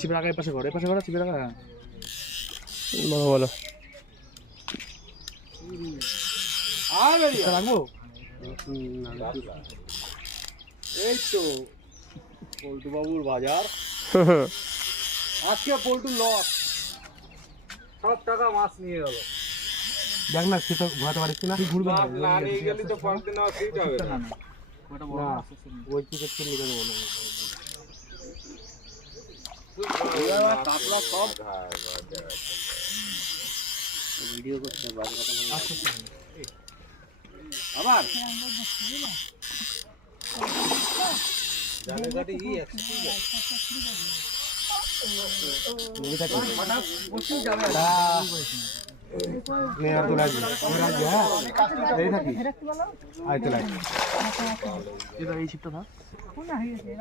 চিপে রাখা পাশে ঘরে পাশে ঘরে চিপে রাখা বলো বলো রাখবো এই তো পল্টু বাবুর বাজার আজকে পল্টু লস সব টাকা মাছ নিয়ে গেল দেখ না সে তো ঘুরাতে পারিস না ঘুরবে না নিয়ে গেলি তো পরের দিন আবার ফিট হবে না ওটা বড় মাছ আছে ওই টিকেট কিনে নিয়ে যাবো না কাপলা সব ভিডিও করতে বাদ কথা বল আবার জানে গাড়ি ই আছে ঠিক আছে মুভিটা কি মানা বসি যাবে নে আর তো লাগবে ওই রাজ হ্যাঁ এই থাকি আই চলে এটা এই শিপটা না কোন হইছে